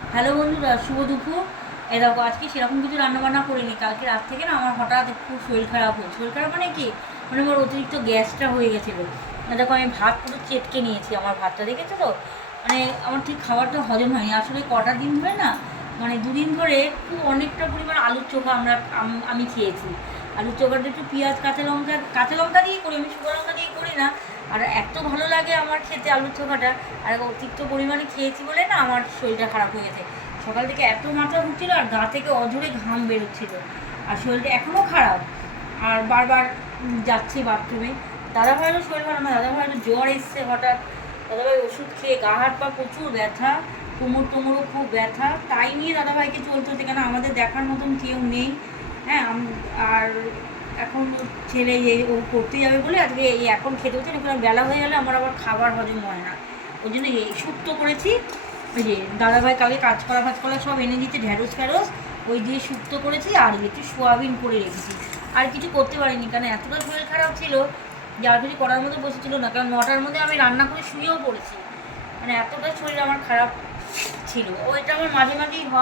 Hello বন্ধুরা, শুভ দুপুর। এ দেখো, আজকে সেরকম কিছু রান্নাবান্না করিনি। কালকে রাত থেকে না আমার হঠাৎ একটু শরীর খারাপ হয়েছে। শরীর খারাপ মানে কি? মানে আমার অতিরিক্ত গ্যাসটা হয়ে গেছিল। না দেখো, আমি ভাত পুরো চেটকে নিয়েছি আমার ভাতটা, দেখেছ তো? মানে আমার ঠিক খাবারটা হজম হয়নি। আসলে কটা দিন ধরে না মানে দুদিন ধরে খুব অনেকটা পরিমাণ আলুর চোখা আমরা, আমি খেয়েছি। আলুর চোখাটা একটু পেঁয়াজ, কাঁচা লঙ্কা কাঁচা লঙ্কা দিয়ে করি, আমি শুকনো লঙ্কা দিয়ে করি না। লাগে আমার খেতে আলুর চোখাটা আর অতিরিক্ত পরিমাণে খেয়েছি বলে না আমার শরীরটা খারাপ হয়ে গেছে। সকাল থেকে এত মাথা ঘুরছিল আর গা থেকে অঝরে ঘাম বেরোচ্ছিল। আর শরীরটা এখনও খারাপ। আর বারবার যাচ্ছি বাথরুমে দাদা ভাইয়েরও শরীর ভালো না। দাদা ভাইয়েরও জ্বর এসছে হঠাৎ। দাদা ভাই ওষুধ খেয়ে গা, হাত, পা প্রচুর ব্যথা। কোমর টোমরও খুব ব্যথা। তাই নিয়ে দাদা ভাইকে চলতে হচ্ছে কেন? আমাদের দেখার মতন কেউ নেই। হ্যাঁ আর এখন ছেলে, এই ও করতে যাবে বলে আজকে এই এখন খেতে হচ্ছে না বেলা হয়ে গেলে, আমার আবার খাবার হজম হয় না। ওই জন্য এই শুক্তো করেছি ওই যে দাদাভাই কালকে ফাজ করা সব এনে দিচ্ছে ঢ্যাঁড়স ফ্যাড়স ওই দিয়ে শুক্তো করেছি আর একটু সোয়াবিন করে রেখেছি। আর কিছু করতে পারিনি কারণ এতটা শরীর খারাপ ছিল, যে আর কিছু করার মতো বসেছিল না, কারণ নটার মধ্যে আমি রান্না করে শুয়েও পড়েছি। মানে এতটা শরীর আমার খারাপ ছিল ওইটা আমার মাঝে মাঝেই হয়।